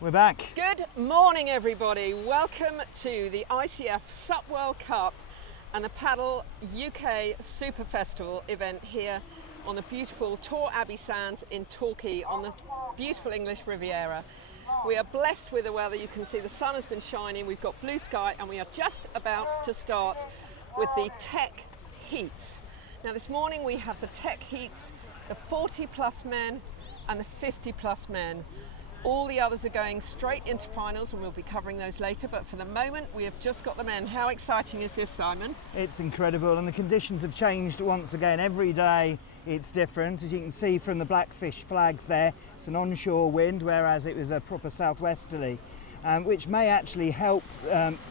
We're back. Good morning, everybody. Welcome to the ICF SUP World Cup and the Paddle UK Super Festival event here on the beautiful Tor Abbey Sands in Torquay on the beautiful English Riviera. We are blessed with the weather. You can see the sun has been shining, we've got blue sky, and we are just about to start with the tech heats. Now this morning we have the tech heats, the 40 plus men and the 50 plus men. All the others are going straight into finals, and we'll be covering those later, but for the moment we have just got the men. How exciting is this, Simon? It's incredible, and the conditions have changed once again. Every day it's different. As you can see from the Blackfish flags there, it's an onshore wind, whereas it was a proper southwesterly, which may actually help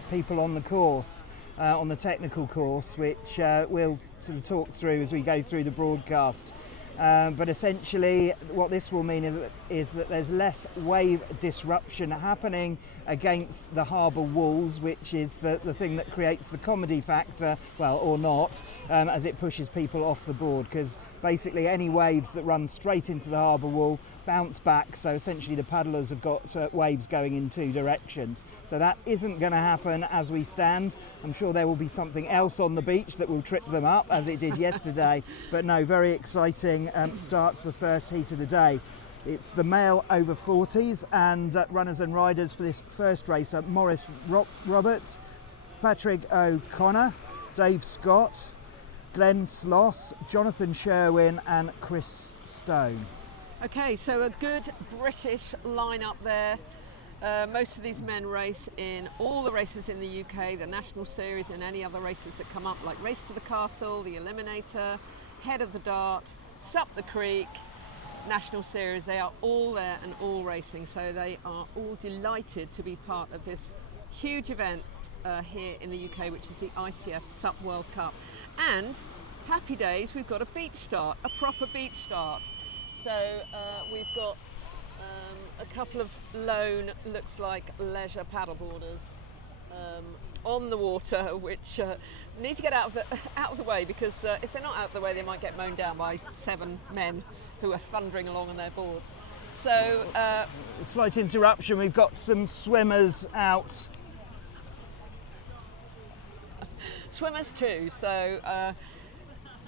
people on the course, on the technical course, which we'll sort of talk through as we go through the broadcast. But essentially what this will mean is that there's less wave disruption happening against the harbour walls, which is the thing that creates the comedy factor, well, or not, as it pushes people off the board, because basically any waves that run straight into the harbour wall bounce back, so essentially the paddlers have got waves going in two directions. So that isn't going to happen as we stand. I'm sure there will be something else on the beach that will trip them up, as it did yesterday, but no, very exciting start for the first heat of the day. It's the male over 40s, and runners and riders for this first race are Maurice Roberts, Patrick O'Connor, Dave Scott, Glenn Sloss, Jonathan Sherwin and Chris Stone. Okay, so a good British lineup there. Most of these men race in all the races in the UK, the National Series and any other races that come up, like Race to the Castle, the Eliminator, Head of the Dart, Sup the Creek, National Series. They are all there and all racing, so they are all delighted to be part of this huge event here in the UK, which is the ICF SUP World Cup. And happy days, we've got a beach start, a proper beach start. So we've got a couple of lone, looks like leisure paddleboarders on the water, which need to get out of the way, because if they're not out of the way, they might get mown down by 7 men who are thundering along on their boards. So slight interruption. We've got some swimmers out. Swimmers too. So.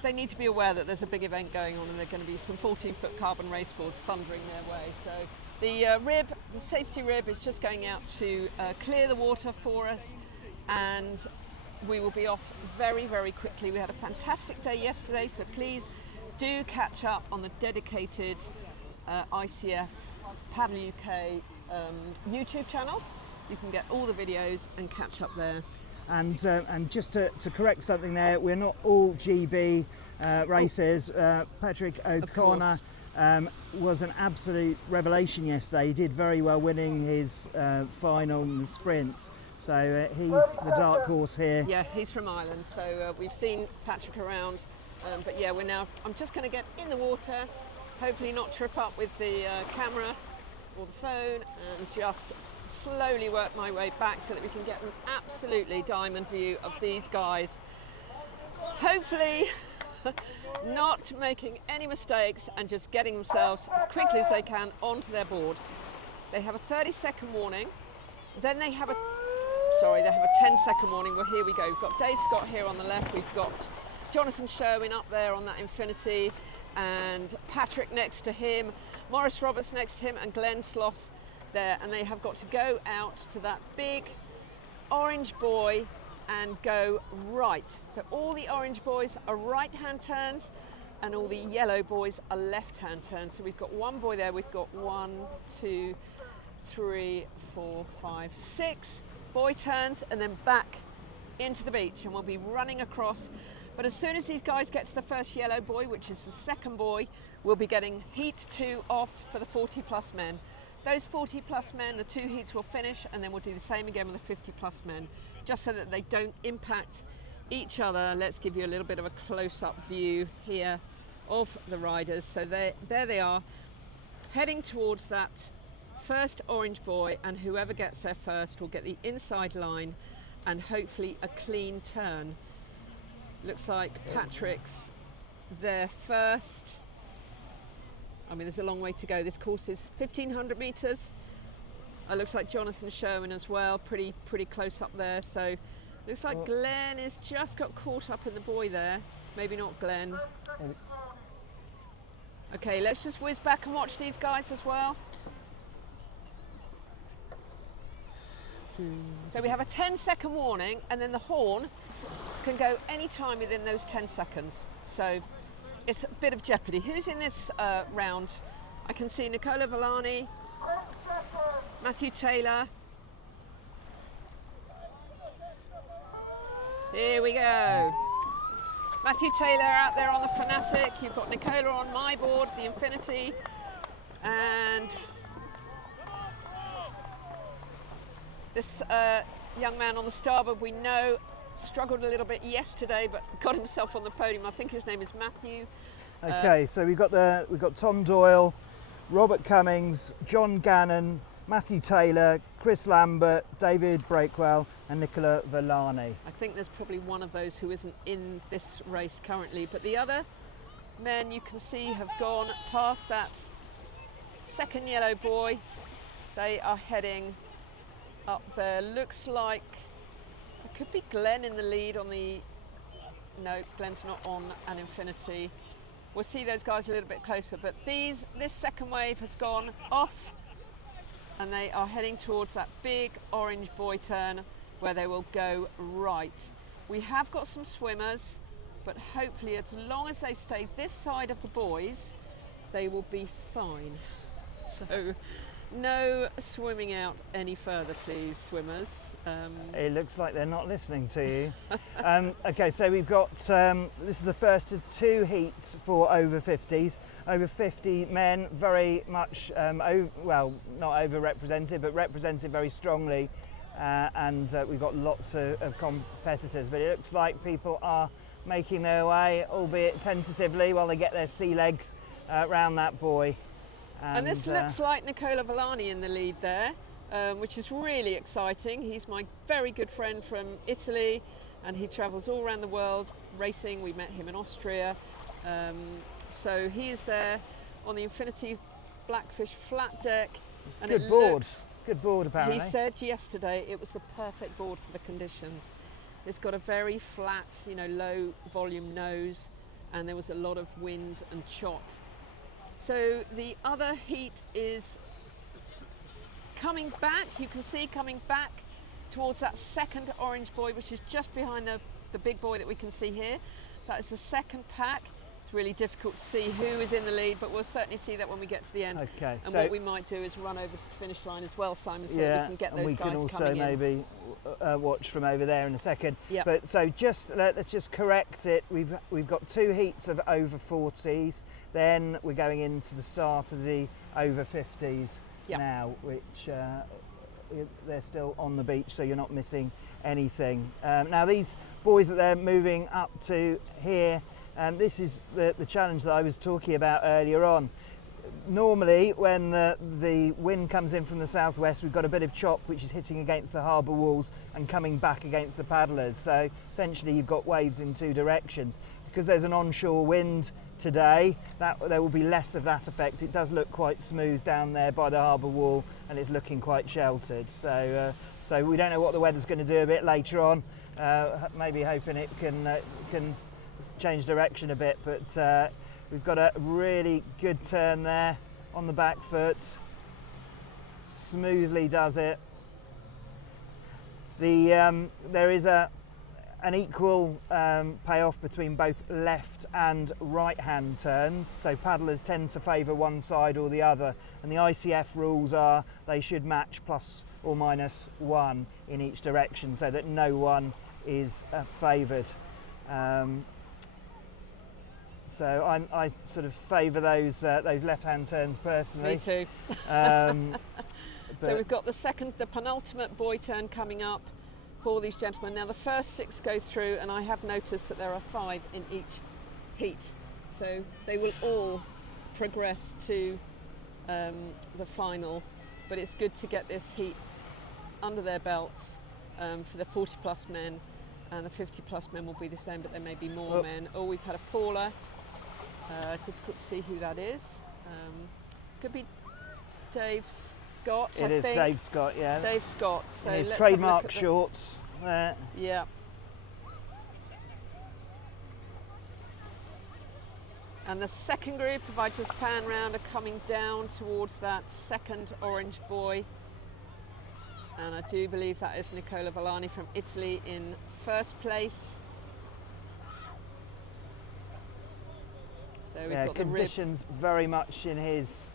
They need to be aware that there's a big event going on, and there are going to be some 14-foot carbon race boards thundering their way. So the safety rib is just going out to clear the water for us, and we will be off very, very quickly. We had a fantastic day yesterday, so please do catch up on the dedicated ICF Paddle UK YouTube channel. You can get all the videos and catch up there. And just to correct something there, we're not all GB racers. Patrick O'Connor was an absolute revelation yesterday. He did very well, winning his final in the sprints. So he's the dark horse here. Yeah, he's from Ireland, so we've seen Patrick around. But yeah, I'm just going to get in the water, hopefully not trip up with the camera or the phone, and just slowly work my way back so that we can get an absolutely diamond view of these guys. Hopefully not making any mistakes and just getting themselves as quickly as they can onto their board. They have a 30-second warning, then they have a 10-second warning. Well, here we go. We've got Dave Scott here on the left, we've got Jonathan Sherwin up there on that Infinity, and Patrick next to him, Maurice Roberts next to him, and Glenn Sloss there, and they have got to go out to that big orange buoy and go right. So all the orange buoys are right-hand turns, and all the yellow buoys are left-hand turns. So we've got one buoy there, we've got 1, 2, 3, 4, 5, 6 buoy turns, and then back into the beach, and we'll be running across. But as soon as these guys get to the first yellow buoy, which is the second buoy, we'll be getting heat 2 off for the 40 plus men. Those 40 plus men, the 2 heats will finish, and then we'll do the same again with the 50 plus men, just so that they don't impact each other. Let's give you a little bit of a close-up view here of the riders. So there they are, heading towards that first orange buoy, and whoever gets there first will get the inside line and hopefully a clean turn. Looks like Patrick's there first. I mean, there's a long way to go. This course is 1,500 metres, It looks like Jonathan Sherman as well, pretty close up there. So looks like Glenn has just got caught up in the buoy there. Maybe not Glenn. Okay, let's just whiz back and watch these guys as well. So we have a 10-second warning, and then the horn can go any time within those 10 seconds. So it's a bit of jeopardy. Who's in this round? I can see Nicola Villani, Matthew Taylor. Here we go. Matthew Taylor out there on the Fanatic. You've got Nicola on my board, the Infinity, and this young man on the starboard, we know, struggled a little bit yesterday, but got himself on the podium. I think his name is Matthew. Okay, so we've got Tom Doyle, Robert Cummings, John Gannon, Matthew Taylor, Chris Lambert, David Breakwell, and Nicola Villani. I think there's probably one of those who isn't in this race currently, but the other men you can see have gone past that second yellow buoy. They are heading up there. Looks like it could be Glenn in the lead on the... No, Glenn's not on an Infinity. We'll see those guys a little bit closer, but this second wave has gone off, and they are heading towards that big orange buoy turn where they will go right. We have got some swimmers, but hopefully as long as they stay this side of the buoys, they will be fine. So no swimming out any further, please, swimmers. It looks like they're not listening to you. Okay, so we've got, this is the first of 2 heats for over 50s. Over 50 men, very much, well, not overrepresented, but represented very strongly. And we've got lots of competitors, but it looks like people are making their way, albeit tentatively, while they get their sea legs around that buoy. And this looks like Nicola Villani in the lead there, which is really exciting. He's my very good friend from Italy, and he travels all around the world racing. We met him in Austria. So he is there on the Infinity Blackfish flat deck. And good board. Good board, apparently. He said yesterday it was the perfect board for the conditions. It's got a very flat, low volume nose, and there was a lot of wind and chop. So the other heat is coming back. You can see coming back towards that second orange buoy, which is just behind the big buoy that we can see here. That is the second pack. It's really difficult to see who is in the lead, but we'll certainly see that when we get to the end. Okay. And what we might do is run over to the finish line as well, Simon, so that we can get those guys coming in. And we can also maybe watch from over there in a second. Yep. But so let's just correct it. We've got 2 heats of over 40s. Then we're going into the start of the over 50s now, which they're still on the beach, so you're not missing anything. Now these buoys that they're moving up to here, this is the challenge that I was talking about earlier on. Normally when the wind comes in from the southwest, we've got a bit of chop which is hitting against the harbour walls and coming back against the paddlers. So essentially you've got waves in 2 directions. Because there's an onshore wind today, there will be less of that effect. It does look quite smooth down there by the harbour wall, and it's looking quite sheltered. So we don't know what the weather's going to do a bit later on. Maybe hoping it can change direction a bit, but we've got a really good turn there on the back foot. Smoothly does it. There is an equal payoff between both left and right hand turns, so paddlers tend to favour one side or the other, and the ICF rules are they should match plus or minus 1 in each direction so that no one is favoured. So I sort of favour those left hand turns personally. Me too. So we've got the penultimate buoy turn coming up for these gentlemen. Now the first 6 go through, and I have noticed that there are 5 in each heat, so they will all progress to the final, but it's good to get this heat under their belts for the 40 plus men, and the 50 plus men will be the same, but there may be more men. Oh, we've had a faller. Difficult to see who that is. Could be Dave Scott, I It is think. Dave Scott, yeah. Dave Scott. So In his let's have a look trademark at the- shorts there. Yeah. And the second group, if I just pan round, are coming down towards that second orange buoy. And I do believe that is Nicola Volani from Italy in first place. So we've Yeah, got the rib. conditions very much in his.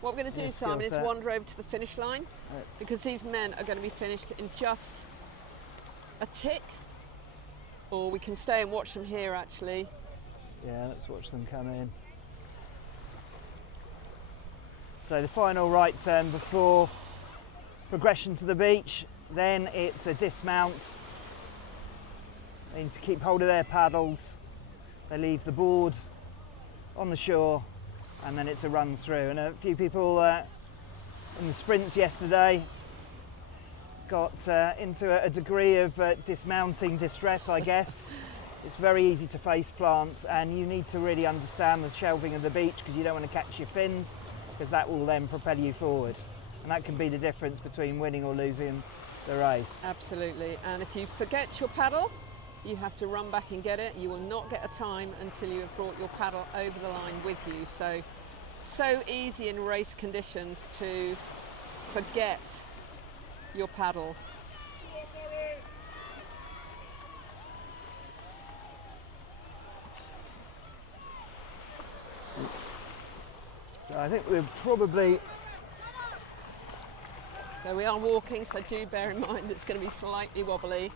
What we're going to do, his skill Simon, is set. wander over to the finish line, Let's- because these men are going to be finished in just a tick, or we can stay and watch them here actually. Yeah, let's watch them come in. So the final right turn before progression to the beach, then it's a dismount. They need to keep hold of their paddles. They leave the board on the shore, and then it's a run through. And a few people in the sprints yesterday got into a degree of dismounting distress, I guess. It's very easy to face plant, and you need to really understand the shelving of the beach, because you don't want to catch your fins, because that will then propel you forward. And that can be the difference between winning or losing the race. Absolutely. And if you forget your paddle, you have to run back and get it. You will not get a time until you have brought your paddle over the line with you. So easy in race conditions to forget your paddle. So I think we're probably, So we are walking, so do bear in mind it's going to be slightly wobbly.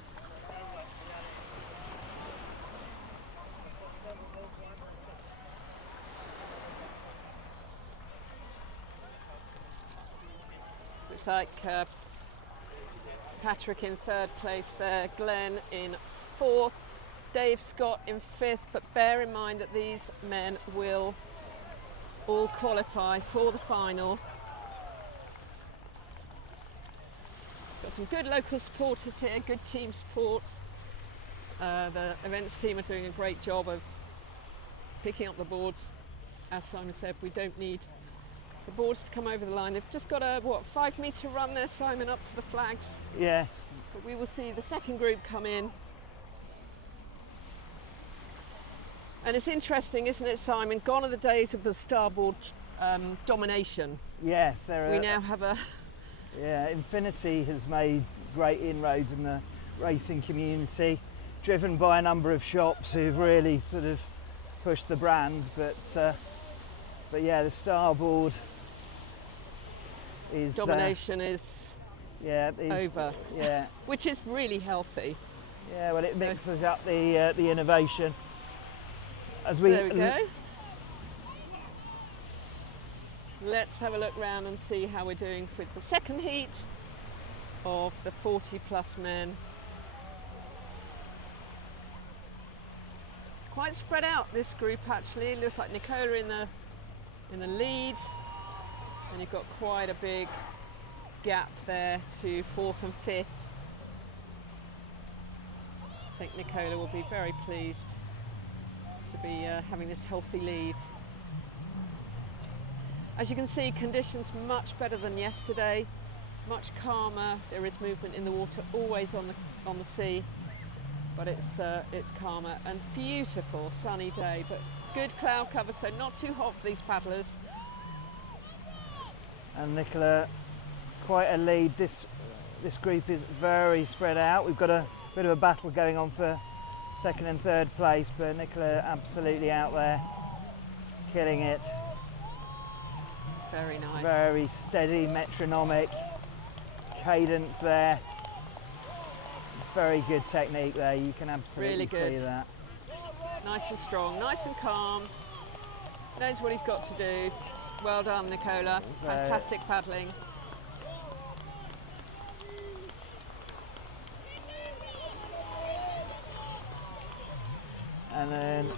Looks like Patrick in third place there, Glenn in fourth, Dave Scott in fifth, but bear in mind that these men will all qualify for the final. Got some good local supporters here, good team support. The events team are doing a great job of picking up the boards. As Simon said, we don't need the boards to come over the line. They've just got a 5 metre run there, Simon, up to the flags. yes, But we will see the second group come in. And it's interesting, isn't it, Simon? Gone are the days of the starboard domination. yes, We now have a Yeah, Infinity has made great inroads in the racing community, driven by a number of shops who've really sort of pushed the brand. But yeah, the starboard is domination is over, Yeah, which is really healthy. yeah. Well, it mixes up the innovation as we. There we go. Let's have a look round and see how we're doing with the second heat of the 40 plus men. Quite spread out, this group actually. It looks like Nicola in the lead, and you've got quite a big gap there to fourth and fifth. I think Nicola will be very pleased to be having this healthy lead. As you can see, conditions much better than yesterday, much calmer. There is movement in the water, always on the sea, but it's calmer and beautiful sunny day. But good cloud cover, so not too hot for these paddlers. And Nicola, quite a lead. This group is very spread out. We've got a bit of a battle going on for second and third place, but Nicola absolutely out there, killing it. Very nice. Very steady, metronomic cadence there. Very good technique there. You can absolutely Really good. see that. Nice and strong, nice and calm. Knows what he's got to do. Well done, Nicola. Fantastic paddling. And then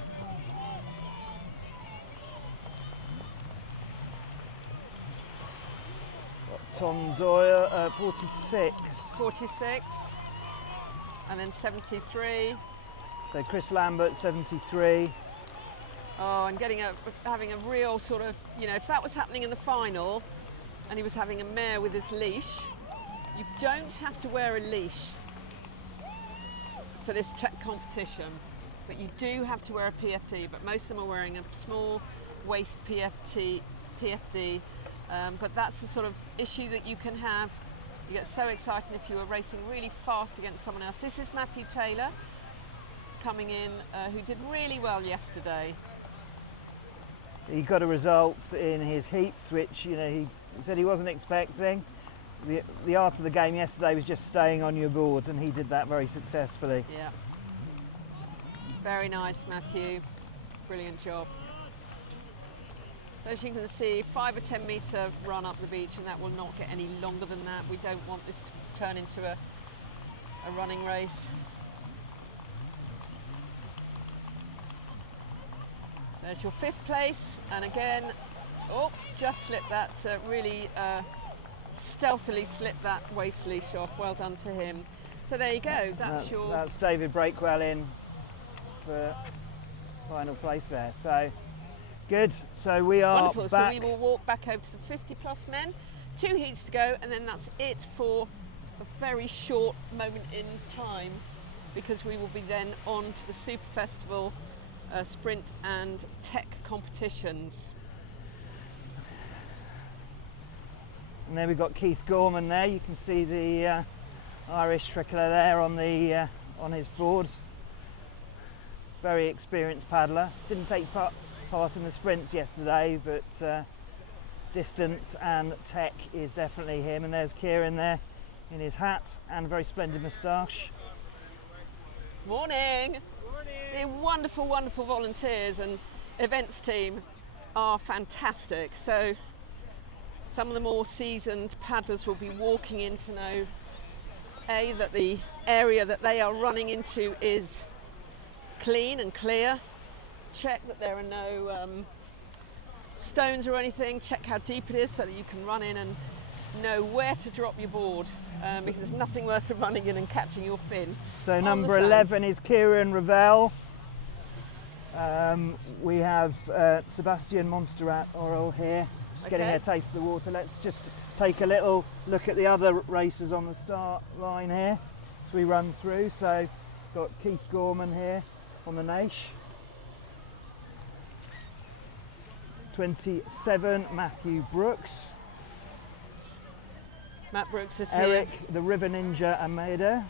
Tom Doyle, 46. 46. And then 73. So Chris Lambert, 73. Oh, Oh, and having a real sort of, if that was happening in the final and he was having a mare with his leash, you don't have to wear a leash for this tech competition, but you do have to wear a PFD, but most of them are wearing a small waist PFD, but that's the sort of issue that you can have. You get so excited if you were racing really fast against someone else. This is Matthew Taylor coming in, who did really well yesterday. He got a result in his heats, which he said he wasn't expecting. The art of the game yesterday was just staying on your boards, and he did that very successfully. Yeah. Very nice, Matthew. Brilliant job. As you can see, 5 or 10 metre run up the beach, and that will not get any longer than that. We don't want this to turn into a running race. There's your 5th place, and again, just slipped that, really stealthily slipped that waist leash off. Well done to him. So there you go, that's David Breakwell in for final place there. So good. So we are wonderful. back. So we will walk back over to the 50 plus men, 2 heats to go, and then that's it for a very short moment in time, because we will be then on to the Super Festival sprint and tech competitions. And then we've got Keith Gorman there. You can see the Irish tricolor there on his board. Very experienced paddler. Didn't take part in the sprints yesterday, but distance and tech is definitely him. And there's Kieran there in his hat and a very splendid moustache. Morning. The wonderful, wonderful volunteers and events team are fantastic. So some of the more seasoned paddlers will be walking in to know that the area that they are running into is clean and clear. Check that there are no stones or anything. Check how deep it is so that you can run in and know where to drop your board, because there's nothing worse than running in and catching your fin. So number 11 is Kieran Ravel. We have Sebastian Montserrat Oral here, just getting a taste of the water. Let's just take a little look at the other racers on the start line here as we run through. So got Keith Gorman here on the Naish. 27, Matthew Brooks. Matt Brooks is Eric, here. the River Ninja Almeida.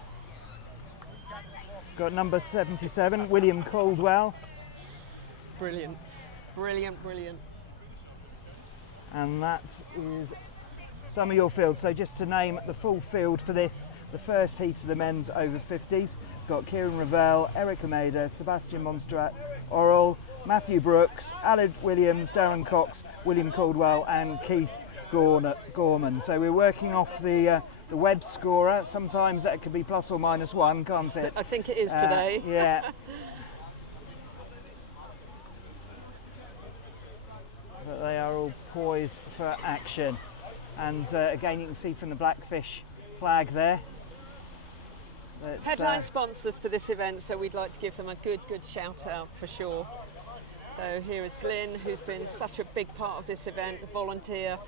Got number 77, William Caldwell. Brilliant, brilliant, brilliant. And that is some of your field. So just to name the full field for this, the first heat of the men's over 50s, got Kieran Ravel, Eric Almeida, Sebastian Montserrat Oral, Matthew Brooks, Aled Williams, Darren Cox, William Caldwell and Keith Gorman. So we're working off the web scorer. Sometimes that could be plus or minus 1, can't it? I think it is today. Yeah. But they are all poised for action. And again, you can see from the Blackfish flag there. Headline sponsors for this event, so we'd like to give them a good shout out for sure. So here is Glyn, who's been such a big part of this event, a volunteer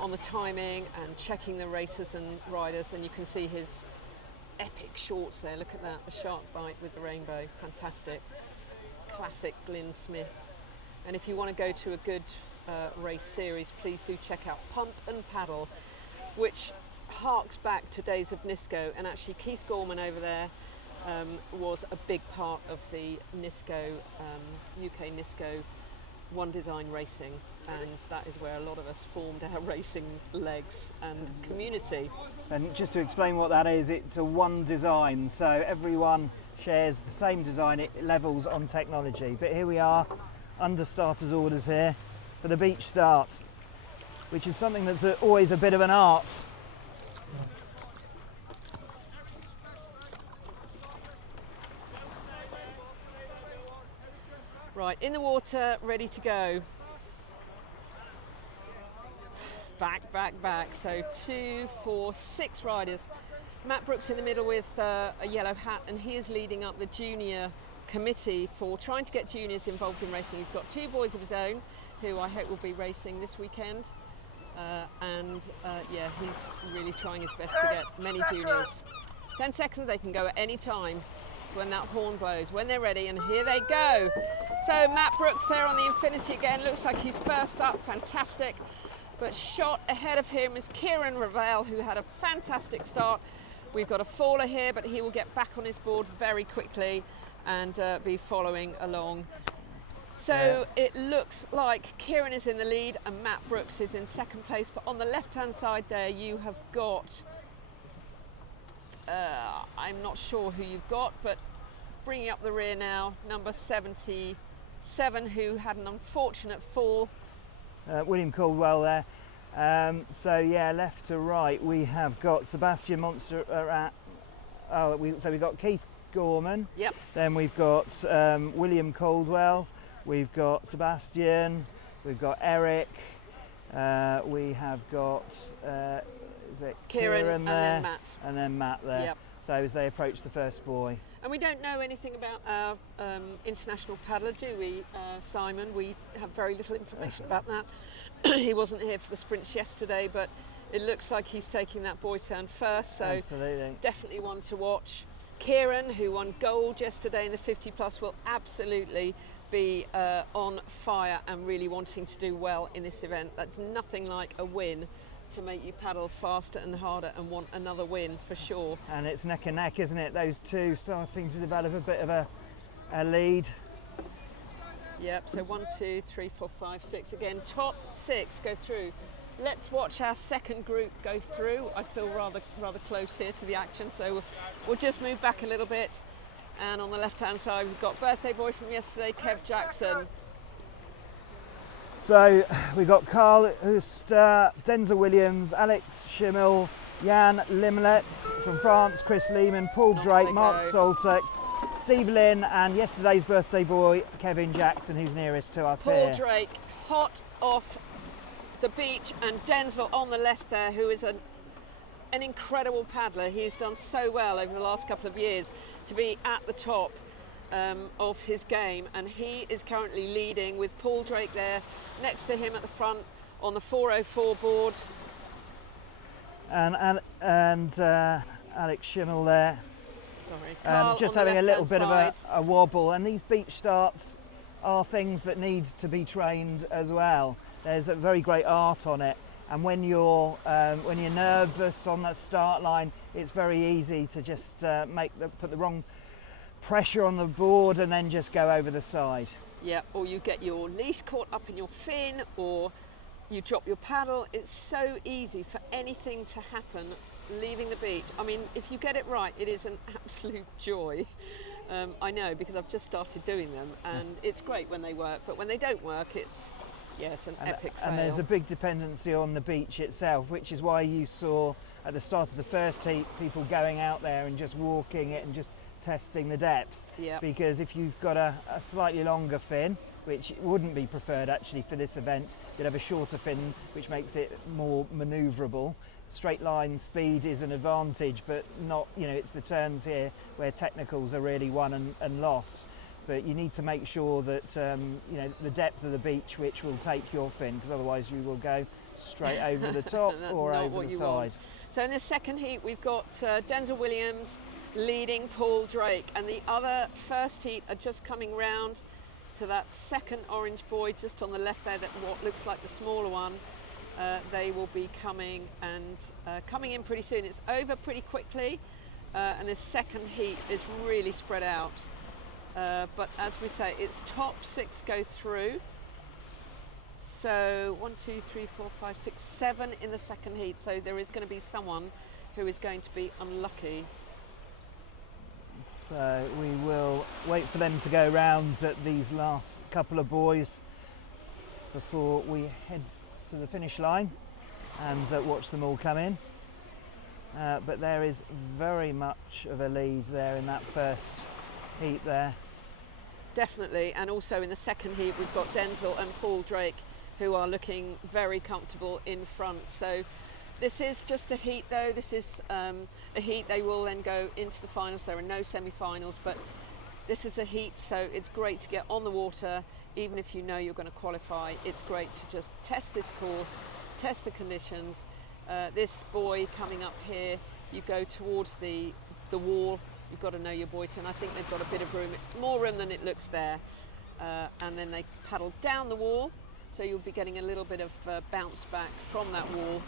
on the timing and checking the racers and riders, and you can see his epic shorts there. Look at that, the shark bite with the rainbow, fantastic. Classic Glyn Smith. And if you want to go to a good race series, please do check out Pump and Paddle, which harks back to days of NISCO, and actually Keith Gorman over there was a big part of the NISCO, UK NISCO One Design Racing, and that is where a lot of us formed our racing legs and community. And just to explain what that is, it's a one design, so everyone shares the same design, it levels on technology. But here we are, under starters orders here for the beach start, which is something that's always a bit of an art. Right, in the water, ready to go. Back. So 2, 4, 6 riders. Matt Brooks in the middle with a yellow hat, and he is leading up the junior committee for trying to get juniors involved in racing. He's got 2 boys of his own who I hope will be racing this weekend. Yeah, he's really trying his best to get many juniors. 10 seconds, they can go at any time when that horn blows, when they're ready, and here they go. So Matt Brooks there on the Infinity again, looks like he's first up, fantastic. But shot ahead of him is Kieran Ravel, who had a fantastic start. We've got a faller here, but he will get back on his board very quickly and be following along. So it looks like Kieran is in the lead and Matt Brooks is in second place, but on the left-hand side there you have got, I'm not sure who you've got, but bringing up the rear now, number 77, who had an unfortunate fall. William Caldwell there. So yeah, left to right we have got Sebastian Monster so we've got Keith Gorman. Yep. Then we've got William Caldwell. We've got Sebastian. We've got Eric. We have got is it Kieran there? And then Matt. And then Matt there. Yep. So as they approach the first buoy. And we don't know anything about our international paddler, do we, Simon? We have very little information about that. He wasn't here for the sprints yesterday, but it looks like he's taking that buoy turn first, so absolutely. Definitely one to watch. Kieran, who won gold yesterday in the 50 plus, will absolutely be on fire and really wanting to do well in this event. That's nothing like a win to make you paddle faster and harder and want another win for sure. And it's neck and neck, isn't it? Those two starting to develop a bit of a lead. Yep, so 1, 2, 3, 4, 5, 6. Again, top 6 go through. Let's watch our second group go through. I feel rather close here to the action, so we'll just move back a little bit. And on the left-hand side, we've got birthday boy from yesterday, Kev Jackson. So we've got Carl Huster, Denzel Williams, Alex Schimmel, Jan Limlet from France, Chris Lehman, Paul Drake, Mark Soltek, Steve Lynn, and yesterday's birthday boy, Kevin Jackson, who's nearest to us here. Paul Drake, hot off the beach, and Denzel on the left there, who is an incredible paddler. He's done so well over the last couple of years to be at the top of his game, and he is currently leading with Paul Drake there next to him at the front on the 404 board. And Alex Schimmel there. Sorry, just having a little bit of a wobble, and these beach starts are things that need to be trained as well. There's a very great art on it, and when you're nervous on that start line, it's very easy to just put the wrong pressure on the board and then just go over the side. Yeah, or you get your leash caught up in your fin, or you drop your paddle. It's so easy for anything to happen leaving the beach. I mean, if you get it right, it is an absolute joy. I know, because I've just started doing them, and it's great when they work, but when they don't work, it's an epic fail. And there's a big dependency on the beach itself, which is why you saw at the start of the first heat people going out there and just walking it and just testing the depth. Yep. Because if you've got a slightly longer fin, which wouldn't be preferred actually for this event, you'd have a shorter fin, which makes it more manoeuvrable. Straight line speed is an advantage, but not, it's the turns here where technicals are really won and lost. But you need to make sure that the depth of the beach, which will take your fin, because otherwise you will go straight over the top or over the side. Want. So in this second heat, we've got Denzel Williams leading Paul Drake, and the other first heat are just coming round to that second orange buoy just on the left there, that what looks like the smaller one. They will be coming in pretty soon. It's over pretty quickly, and this second heat is really spread out. But as we say, it's top 6 go through. So 1, 2, 3, 4, 5, 6, 7 in the second heat. So there is going to be someone who is going to be unlucky. So we will wait for them to go round at these last couple of buoys before we head to the finish line and watch them all come in. But there is very much of a lead there in that first heat there. Definitely, and also in the second heat we've got Denzel and Paul Drake, who are looking very comfortable in front. So this is just a heat though. This is a heat. They will then go into the finals. There are no semi-finals, but This is a heat, so it's great to get on the water, even if you know you're going to qualify. It's great to just test this course, test the conditions. This buoy coming up here, you go towards the wall. You've got to know your buoy, and I think they've got a bit of room, more room than it looks there. And then they paddle down the wall, so you'll be getting a little bit of bounce back from that wall,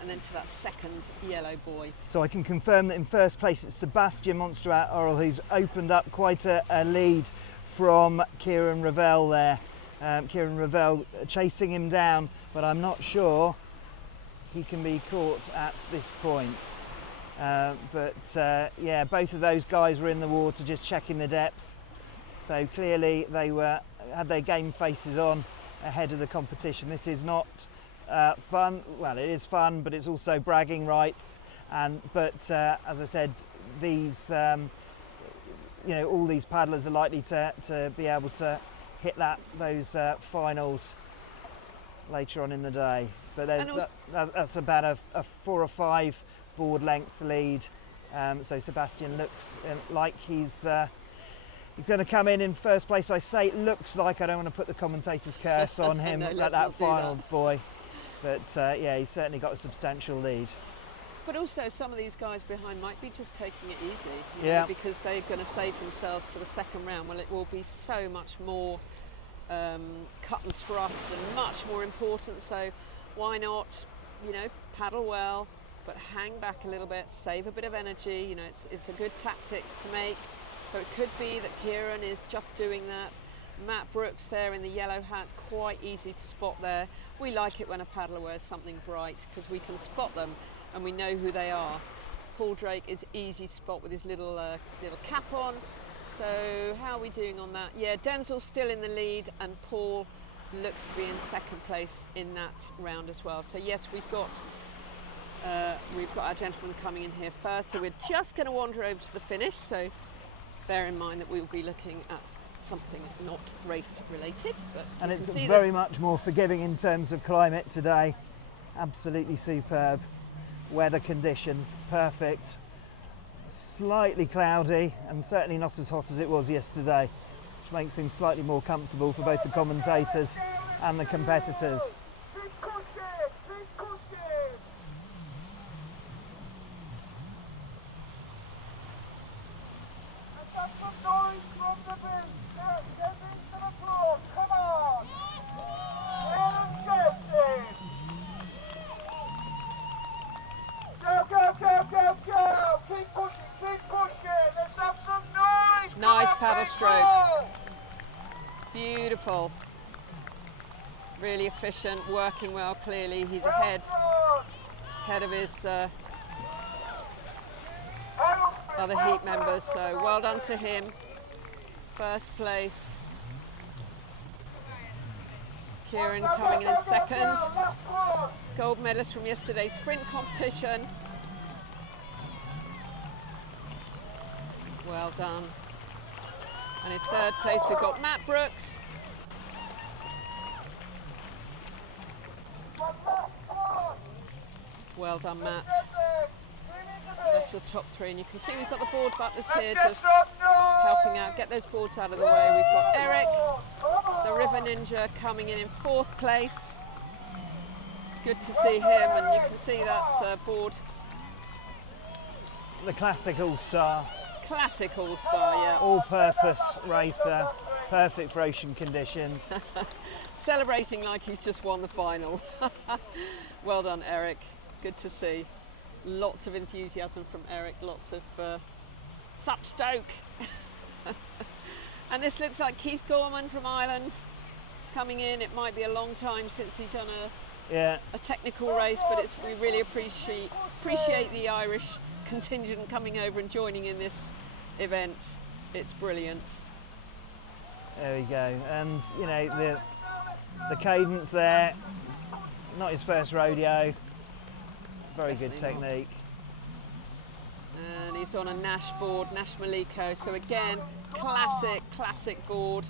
and then to that second yellow buoy. So I can confirm that in first place it's Sebastian Monstrat-Orel, who's opened up quite a lead from Kieran Ravel there. Kieran Ravel chasing him down, but I'm not sure he can be caught at this point. Yeah, both of those guys were in the water just checking the depth. So clearly they had their game faces on ahead of the competition. This is not fun. Well, it is fun, but it's also bragging rights. But as I said, these all these paddlers are likely to be able to hit those finals later on in the day. But that's about a 4 or 5 board length lead. So Sebastian looks like he's going to come in first place. I say it looks like, I don't want to put the commentator's curse on him No, at that final buoy. But yeah, he's certainly got a substantial lead. But also some of these guys behind might be just taking it easy, you know, because they're going to save themselves for the second round. Well, it will be so much more cut and thrust and much more important. So why not, paddle well, but hang back a little bit, save a bit of energy. It's a good tactic to make. So it could be that Kieran is just doing that. Matt Brooks there in the yellow hat, quite easy to spot there. We like it when a paddler wears something bright because we can spot them and we know who they are. Paul Drake is easy to spot with his little cap on. So how are we doing on that? Yeah, Denzel's still in the lead and Paul looks to be in second place in that round as well. So yes, we've got our gentleman coming in here first. So we're just going to wander over to the finish. So bear in mind that we'll be looking at something not race related. And it's very much more forgiving in terms of climate today. Absolutely superb. Weather conditions, perfect. Slightly cloudy and certainly not as hot as it was yesterday, which makes things slightly more comfortable for both the commentators and the competitors. Nice paddle stroke. Beautiful. Really efficient, working well, clearly. He's ahead of his other heat members, so well done to him. First place. Kieran coming in second. Gold medalist from yesterday's sprint competition. Well done. And in third place we've got Matt Brooks. Well done, Matt. That's your top three, and you can see we've got the board butlers here just helping out, get those boards out of the way. We've got Eric, the River Ninja, coming in fourth place. Good to see him, and you can see that board. The classic all-star. Classic all-star, yeah. All-purpose racer, perfect for ocean conditions. Celebrating like he's just won the final. Well done, Eric. Good to see. Lots of enthusiasm from Eric, lots of sup stoke. And this looks like Keith Gorman from Ireland coming in. It might be a long time since he's done a technical race, but we really appreciate the Irish contingent coming over and joining in this event. It's brilliant. There we go, and the cadence there, not his first rodeo. Very good technique. And he's on a Nash board, Nash Maliko. So again, classic board.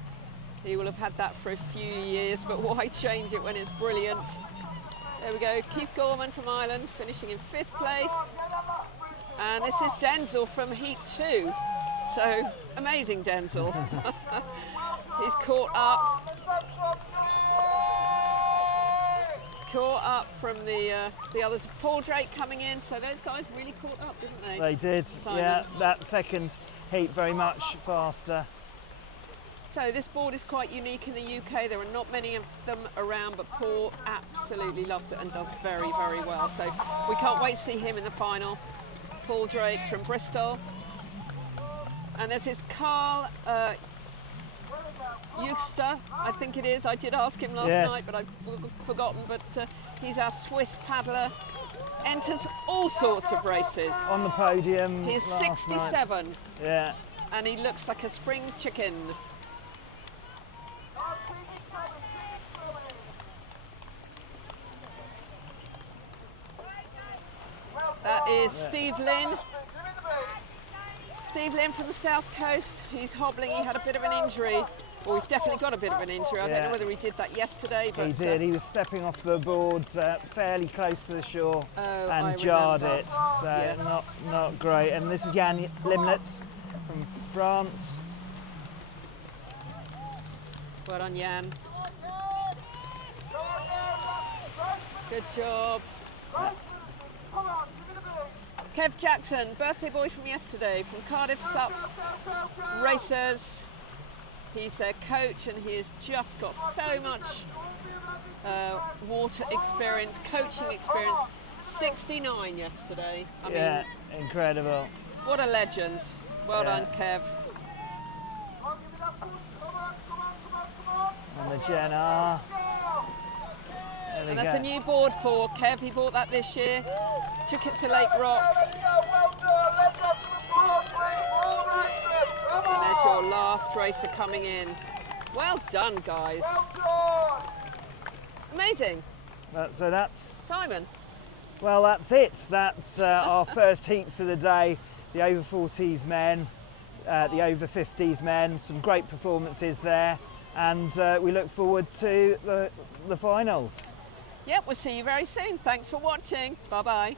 He will have had that for a few years, but why change it when it's brilliant? There we go, Keith Gorman from Ireland finishing in 5th place. And this is Denzel from Heat 2. So amazing, Denzel. He's caught up from the others. Paul Drake coming in, so those guys really caught up, didn't they? They did, Simon. yeah. That second heat very much faster. So this board is quite unique in the UK. There are not many of them around, but Paul absolutely loves it and does very, very well. So we can't wait to see him in the final. Paul Drake from Bristol. And there's this Carl Eugster, I think it is. I did ask him last night, but I've forgotten. But he's our Swiss paddler. Enters all sorts of races. On the podium. He's last 67. night. Yeah. And he looks like a spring chicken. That is Steve Lynn. Steve Lynn from the South Coast. He's hobbling. He had a bit of an injury. Well, he's definitely got a bit of an injury. I don't know whether he did that yesterday. But he did. He was stepping off the boards fairly close to the shore and I jarred remember. it. So not great. And this is Jan Limlitz from France. Well done, Jan. Good job. Kev Jackson, birthday boy from yesterday, from Cardiff Sup Racers. He's their coach and he has just got so much water experience, coaching experience. 69 yesterday. I mean, incredible. What a legend. Well done, Kev. And the Gen R. And that's a new board for Kev. He bought that this year. Took it to Lake Rocks. And there's your last racer coming in. Well done, guys. Amazing. So that's Simon. Well, that's it. That's our first heats of the day. The over 40s men, the over 50s men. Some great performances there, and we look forward to the finals. Yep, we'll see you very soon. Thanks for watching. Bye-bye.